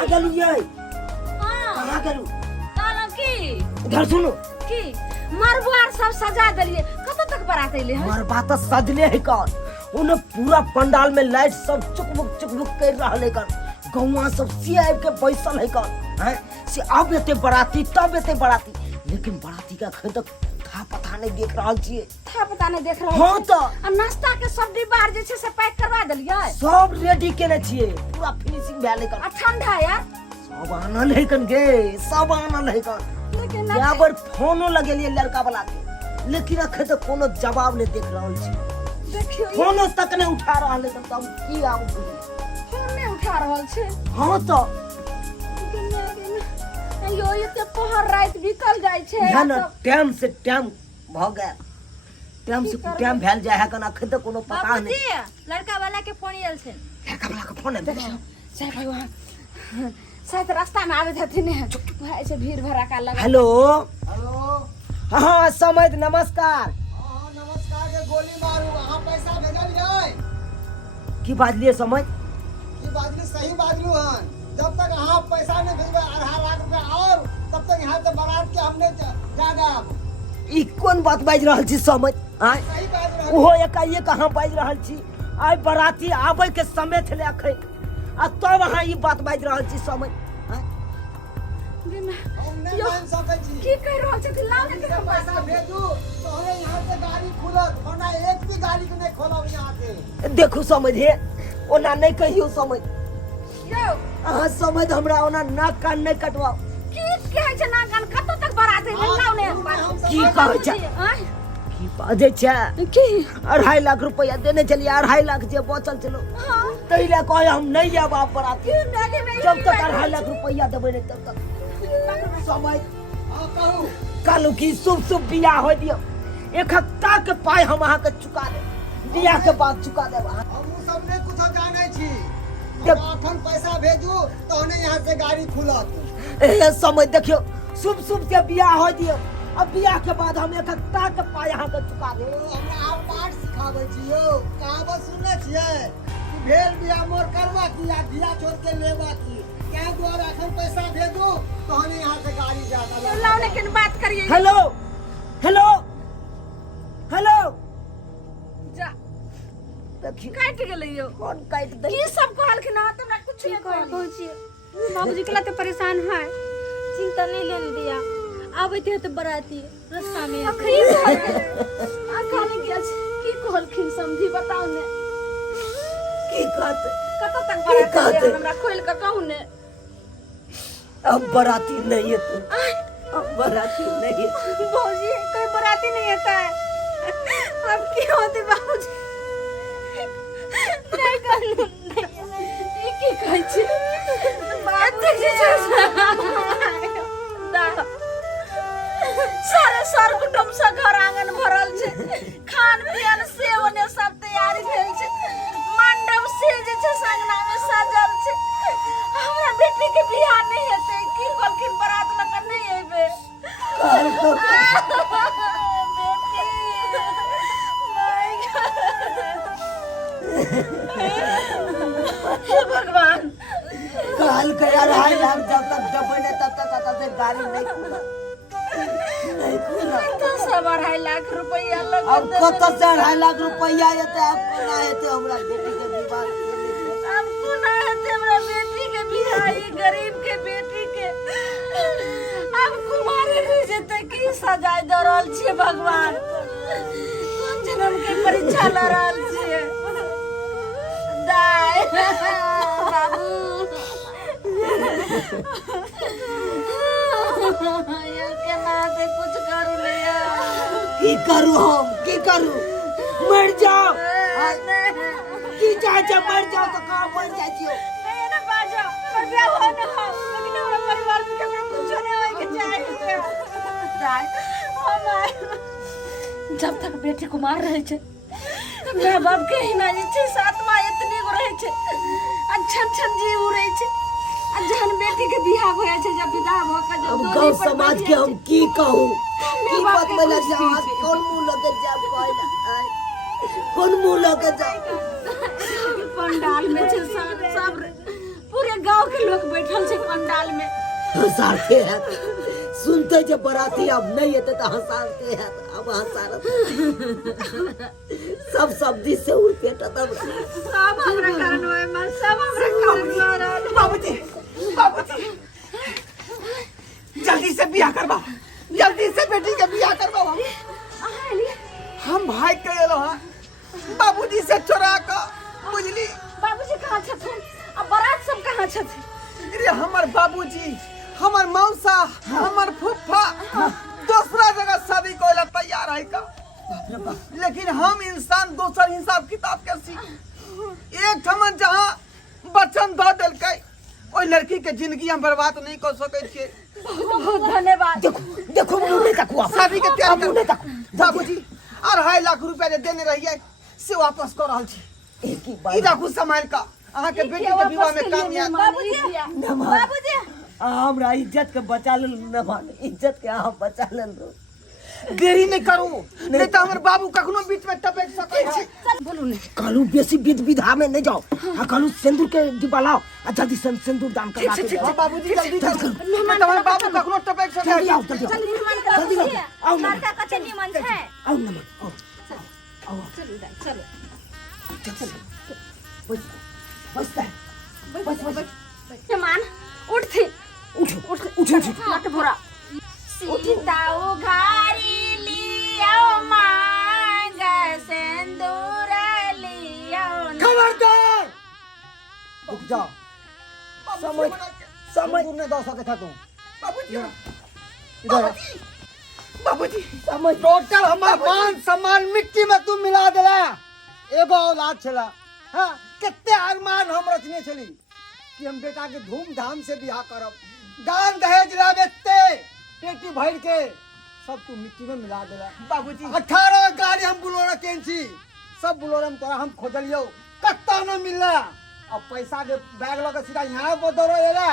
कहाँ गेलियै? हां कहाँ गेलू? कहलौ की इधर सुनो। की मरबुआर सब सजा देलिए। कत तक बारात अइले है? हमार बात सजले है कौन? उन्हें पूरा पंडाल में लाइट सब चुकबुक कर रहा है कौन? गौवा सब सियाब के बैसल है कौन? हैं से अब एते बराती तब एते बराती, लेकिन बराती का अखन तक था पता नहीं देख रहल छियै। था पता नहीं देख रहल। हां त आ नाश्ता के सब डिब्बा जे छै से पैक करवा देलिए। सब रेडी केने छियै, पूरा फिनिशिंग भेलै कौन? आ ठंडा यार सब आनल है कौन गे? सब आनल है कौन? लेकिन यहाँ पर फोनो लगेलिए लड़का वाला के, लेकिन अखन तक कोनो जवाब नहीं देख रहल छी। देखियो फोनो तक नहीं उठा रहल है, तब की आउ फोन नहीं उठा रहल छै। हां त यो एते पहर रात बीतल जाय छै। है ना, टाइम से टाइम भ गया, टाइम से टाइम भेल जाय है कन अखन तक कोनो पता नहीं। लड़का वाला के फोन आयल छै। लड़का वाला के फोन है देखो। जय भगवान, शायद रास्ता में आवे हथिन। चुप चुप ऐसे भीड़ भड़का लगा। Hello hello. हाँ समझ नमस्कार। हाँ नमस्कार के गोली मारू। अहाँ पैसा भेजल जाय की बाजलिए समझ? की बाजली सही बाजलू हन। जब तक अहाँ पैसा नहीं भेजबे 2.5 लाख रुपया और तब तक यहाँ से बारात के हमने जागब। ई कोन बात बाज रहल छी समझ? आय सही बाज रहल। ओहो एकाएक कहाँ बाज रहल छी? आइ बराती आबै के समय छले अखन, आ तब अहाँ ई बात बाज रहल छी समझ? आय हम नहीं मान सकै छी। की कह रहल छथिन? लाओ ने जब पैसा भेजू तो हमें यहाँ से गाड़ी खुलत, वरना एक भी गाड़ी के नहीं खोलब यहाँ से। देखू समझ हे, ओना नहीं कहियो समझ। यो अहाँ समझ हमरा ओना नाक कान नहीं कटवाओ। की कहै छै ना कान कत तक बारात है? लाओ ने की कहै छै? आय की बाजै छै? की 2.5 लाख रुपया देने चलिए, 2.5 लाख जे बचल चलो हां तै ले कहे हम नहीं आब आप बराती। मैंने में जब तक 2.5 लाख रुपया देबै नहीं तब तक समझ। हाँ कहू। कहलू की शुभ शुभ बियाह हो दियो, 1 हफ्ता के पाई हम अहाँ के चुका दे, बियाह के बाद चुका देब अहाँ। हम उ सब नहीं कुछ जानै छी। जब- अखन पैसा भेजू तो हमें यहाँ से गाड़ी खुलत। ए समझ देखियो, शुभ शुभ से बियाह हो दियो, अब बियाह के बाद हम 1 हफ्ता के पाई अहाँ के चुका देब। हमरा आप पाठ सिखाबै छी यो। कहावत सुनने छियै कि भेल बिया मोर करवा की या धिया छोड़ के लेवा की। क्या द्वारा अखन पैसा भेजू तो हमें यहाँ से गाड़ी जाता। लाओ ने किन बात करिए। हेलो हेलो हेलो जा देखियो काट गेलै यो। फोन काट दे। की सब कहलखिन? ना तुमरा कुछ नहीं कहल। पहुंचिए बाबूजी के लाते परेशान है, चिंता नहीं लेने दिया। आबे थे तो बराती रास्ता में अखरी आखाने के की कहलखिन समझी बताओ ने। की कहते? कत तक की बारात कहते? है? हमरा खोल के कहू ने। अब बराती नहीं है तू, अब बराती नहीं है। बाबूजी कोई बराती नहीं आता है। अब क्या होते बाबूजी? नहीं कहलू ई की कहै छै? बात सारे सर कुटुम से घर आंगन भरल छै, खान पियन से ओने सब तैयारी भेल छै, मंडप से जे छै संगना में सजल छै। हमरा बेटी के बियाह नहीं हेतै, की कहलखिन बारात लग नहीं एबे। हे भगवान, काल के 2.5 लाख जब तक देबै नहीं तब तक आता से गाड़ी नहीं खुला, नहीं खुला। कत से 2.5 लाख रुपया लग अब कत से 2.5 लाख रुपया हेतै? अब कोना हेतै हमरा बेटी के विवाह? अब कोना हेतै हमरा बेटी के बियाह? ई गरीब के बेटी के अब कुमारे रह जेतै। की सजाय द रहल छियै भगवान? कोन जन्म के परीक्षा ल रहल छियै? दाय बाबू ये केना से कुछ करू ले यार। की करू हम? की करू? मर जाओ। की चाहे जब मर जाओ तो कहाँ मर जाए छियो? नहीं ना बाजो, पर बियाह हो ना हो, लेकिन हमरा परिवार में केकरो कुछ नहीं होय के चाहिए। दाय हम जब तक बेटी कुमार रहे छै, माय बाप के ही ना जे छै साथ माँ इतनी गो रहे छै, अच्छा जीव रहे छै। आ जहन बेटी के बियाह होय छै, जब विदा भ के जब अब डोली गाँव पर समाज के हम की कहूँ? की बाप बात के बोला कुछ जाओ? नहीं आज छै। कौन मुंह लगे जाब कहला? कौन मुंह लगे जाओ? पंडाल में छै सब पूरे गांव के लोग बैठल छे पंडाल में। हंसाते हैं सुनते जब बराती अब नहीं है तो हंसाते हैं अब हंसा सब सब्जी से उड़ते तब सब हमरा कारण होए मां, सब हमरा कारण मारल। बाबूजी बाबूजी जल्दी से बियाह करवाओ, जल्दी से बेटी के बियाह करवाओ। हम भाई के एलो हां बाबूजी से चोरा का, बुझली? बाबूजी कहाँ छथिन? अब बारात सब कहाँ छथिन? अरे हमर बाबूजी, हमर मौसा, हमर फुफ्फा दूसरा जगह शादी कोइला तैयार है का, लेकिन हम इंसान दोसर हिसाब किताब के सी। एक ठमन जहाँ वचन द देलकै ओइ लड़की के जिंदगी हम बर्बाद नहीं कर सकै छियै। बहुत धन्यवाद। देखो देखो मुंडे तक हुआ शादी के तैयार मुंडे तक बाबूजी 2.5 लाख रुपया जे देने रहिए से वापस कर रहल छी। एक ही ई बार देखू संभाल का अहाँ के बेटी के विवाह में कामयाब। बाबूजी हमरा इज्जत के बचा ले न मान इज्जत के आप बचा ले देरी नहीं करू, नहीं तो हमर बाबू कखनो बीच में टपक सकै छै। बोलू ने। कालू बेसी विध विधा में नहीं जाओ। हाँ कालू सिंदूर के डिब्बा लाओ और जल्दी से सिंदूर दान करवा के ठीक जाओ। बाबूजी जल्दी करू, नहीं तो हमर बाबू कखनो टपक सकै जल्दी छै। आओ जल्दी चल आओ निमन करा जल्दी बुझिए। आओ ना लड़का का चल निमन है। आओ ना आओ आओ चलो दाई चलो। चल बस बस बस बस मान उठ थी। उठो उठो उठो मत भोरा। सीताओ घारी लियो मांग सिंदूर लियो। खबरदार रुक जाओ समझ समझ नहीं दो सके था तुम बाबूजी। इधर बाबूजी समझ टोटल हमार मान सम्मान मिट्टी में तू मिला देला। एगो औलाद छला, हाँ कितने अरमान हम रचने छली कि हम बेटा के धूमधाम से बियाह करब, दान दहेज लाबेते पेटी भर के सब तू मिट्टी में मिला देला। बाबूजी 18 गाड़ी हम बुलोरा केन छी, सब बुलोरा में तोरा हम खोजलियो कत्ता न मिलला। अब पैसा के बैग लगा सीधा यहाँ पर दौड़ो एला।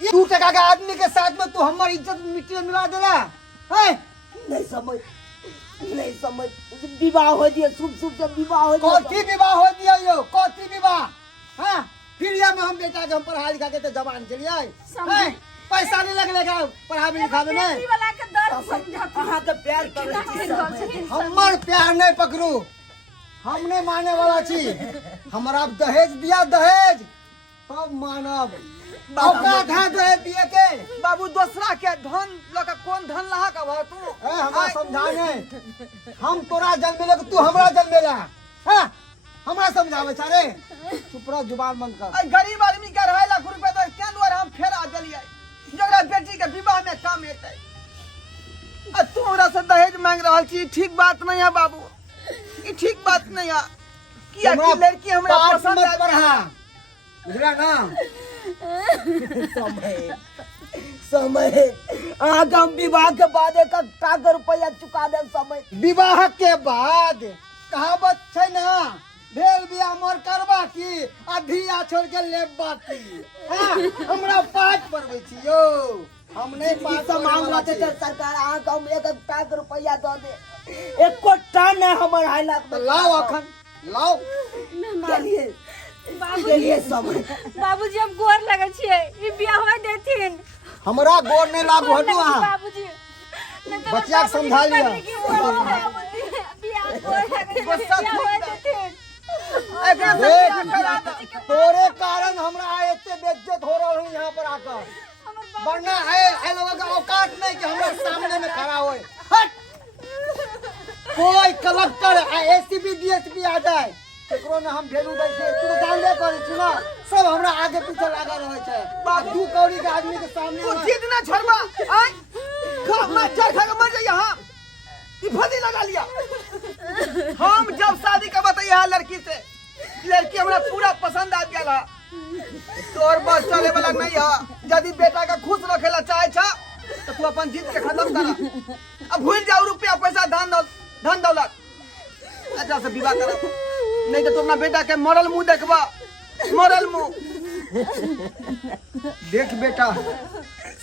2 टका के आदमी के साथ में तू हमारी इज्जत मिट्टी में मिला देला है। नहीं समझ विवाह हो दिया शुभ शुभ जब विवाह हो कथी विवाह हो दिया यो, कथी विवाह? हाँ फिर ये में हम बेटा के हम पढ़ा लिखा के तो जवान चलिए हैं? पैसा नहीं लगेगा पढ़ावे लिखावे में। बेटी वाला के दर्द समझत। कहाँ के प्यार कर हमर प्यार नहीं पकड़ू, हम नहीं माने वाला छी। हमारा दहेज दिया दहेज तब मानब। औकात है दहेज दिए के। बाबू दूसरा के धन लगा कौन धन लहा का भा तू? हमरा समझाने हम तोरा जन्मेले तू हमरा जन्मेला। हां हमरा समझावे छारे चुप रह जुबान बंद कर। गरीब आदमी के 2.5 लाख रुपया तो क्या द्वारा हम फेरा देलिए जकरा बेटी के विवाह में काम हेतै। आ तू हमरा से दहेज मांग रहल छी, ठीक बात नहीं है बाबू, ई ठीक बात नहीं है। किया कि लड़की हमरा पसंद है पढ़ा बुझला ना। समय आगम विवाह के बाद 1 लाख रुपया चुका दे समय। विवाह के बाद कहावत छै ना, भेल बियाह मोर करबा की अधिया छोड़ के लेबा की। हां हमरा पाठ पढ़बै छी यो, हम नहीं पाठ मांग रहते तो सरकार आगम 1 लाख रुपया दे दे। एको टन है हमर 2.5 लाख तो लाओ अखन लाओ चलिए समय बाबूजी हम गोर लगे छिए ई बियाह होय देथिन। हमरा गोर नहीं लागू हटू अहाँ। बाबूजी बच्चा के समझा लिया। बाबूजी बियाह गोर लगे छिए बियाह होय देथिन। देख तोरे कारण हमरा एते बेइज्जत हो रहल हूं यहाँ पर आकर, वरना है लोगों का औकात नहीं कि हमरा सामने में खड़ा होए। हट कोई कलेक्टर एसीपी डीएसपी आ जाए केकरो ने हम भेलू दै छै, तू तो जानबे करै छी ना, सब हमरा आगे पीछे लगा रहे छै। बाबू कौड़ी के आदमी के सामने तू जिद ना छोड़बा आय खा मर खा के मर जा। यहां ई फदी लगा लिया। हम जब शादी का बताइए लड़की से, लड़की हमरा पूरा पसंद आ गया। तोर बस चले वाला नहीं है। यदि बेटा का खुश रखेला चाहे छा तो तू अपन जिद के खत्म कर। अब भूल जाओ रुपया पैसा धन दौलत अच्छा से विवाह कर, नहीं तो तू अपना बेटा के मरल मुंह देखबा, मरल मुंह। देख बेटा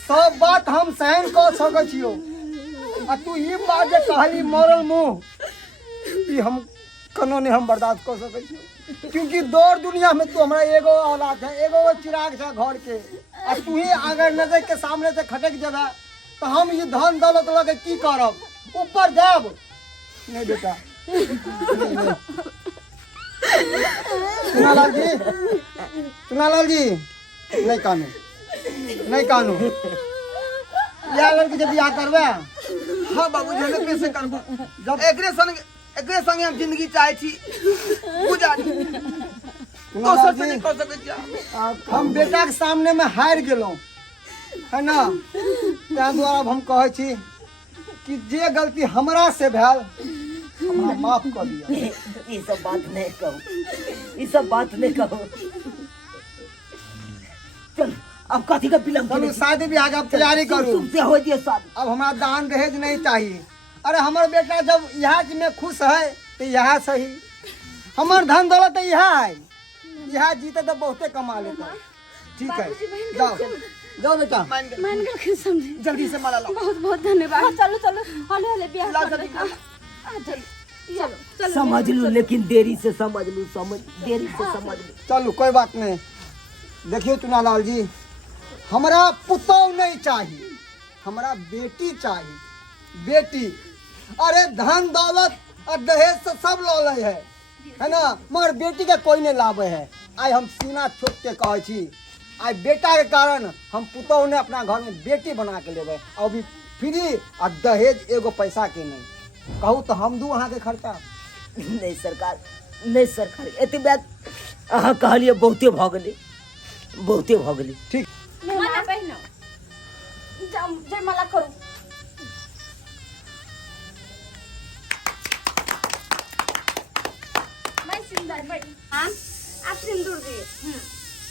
सब बात हम सहन कर सकै छियो, आ तू ई बात जे कहली मरल मुंह ई हम कनो नहीं हम बर्दाश्त कर सकै छियो। क्योंकि दौड़ दुनिया में तू हमरा एगो औलाद है, एगो चिराग है घर के। आ तू ही अगर नजर के सामने से खटक जाबे तो हम ये धन दौलत लगे की करब? ऊपर जाब नहीं बेटा। सुनालाल जी, सुनालाल जी, नहीं कानू, नहीं कानू। या लड़की जब बियाह करबे? हाँ बाबूजी हमें कैसे करबो? जब एकरे संगे हम जिंदगी चाहे छी गुजारी। सुनालाल नहीं जी, कर सके छी हम बेटा के सामने में हार गेलौं है ना, त्या द्वारा हम कहे छी कि जे गलती हमरा से भेल हमरा माफ कर दिया। ये सब बात नहीं कहो, ये सब बात नहीं कहो। चल अब कथी का विलम्ब चलो शादी ब्याह का तैयारी करू। तुमसे हो दिए शादी। अब हमारा दान दहेज नहीं चाहिए। अरे हमारा बेटा जब यहाँ में खुश है तो यहाँ सही, हमार धन दौलत तो यहाँ है, यहाँ जीते तो बहुते कमा लेता है। ठीक है जाओ जाओ बेटा। मान कर समझे। जल्दी से माला लाओ। बहुत बहुत धन्यवाद। चलो चलो हले हले ब्याह लाओ कर जल्दी। चलो चलो समझ लू, लेकिन देरी से समझ लू, देरी से समझ लू। चलो कोई बात नहीं। देखिए चुनालाल जी, हमारा पुतौ नहीं चाहिए, हमारा बेटी चाहिए, बेटी। अरे धन दौलत और दहेज से सब लौले है ना, मगर बेटी के कोई नहीं लाभे है। आज हम सीना ठोक के कहे छी, आज बेटा के कारण हम पुतौ ने अपना घर में बेटी बना के लेबे, और भी फ्री और दहेज एगो पैसा के नहीं। कहूँ तो हम दू अहाँ के खर्चा। नहीं सरकार, नहीं सरकार, एते बात अहाँ कहलिए बहुते भ गेलै, बहुते भ गेलै। ठीक माला पहनो, जाओ जयमाला करो। मैं सिंदूर बड़ी आप सिंदूर दिए।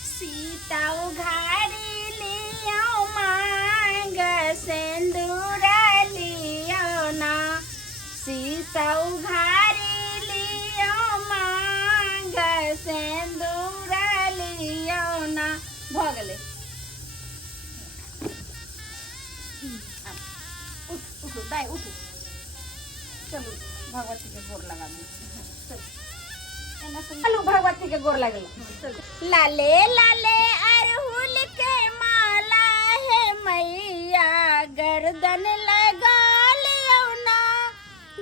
सीता उघारी लियो मांग सिंदूर लियो ना, सीता उघारी लियो मांग सिंदूर लियो ना। भ गेलै। उठो दाई उठो, चलो भगवती के गोर लगा चलो भगवती के गोर लगे। लाले लाले अरहुल के माला है मैया, गर्दन लगा लियो ना,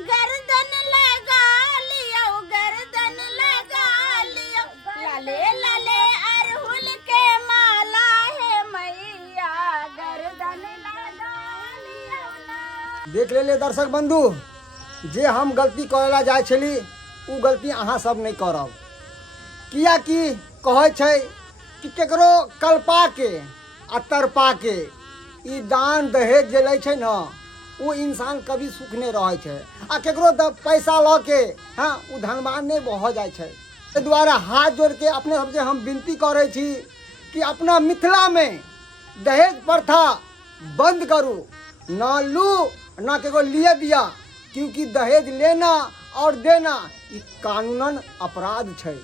गर्दन लगा लियो, गर्दन लगा लियो। लाले लाले अरहुल के माला है मैया, गर्दन लगा लियो ना। देख ले दर्शक बंधु, जे हम गलती करेला जाए छली उ गलती अहाँ सब नहीं करब। किया कि कहे छै कि केकरो कल्पा के आ तरपा के ई दान दहेज जे लै छै न, वो इंसान कभी सुख नहीं रहे छै। आ केकरो पैसा ल के हाँ उ धनवान नहीं हो जाए छै। ताहि दुआरे हाथ जोड़ के अपने सबसे हम विनती करे छी कि अपना मिथिला में दहेज प्रथा बंद करू, ना लू ना केको लिए दिया, क्योंकि दहेज लेना और देना ये कानूनन अपराध छै।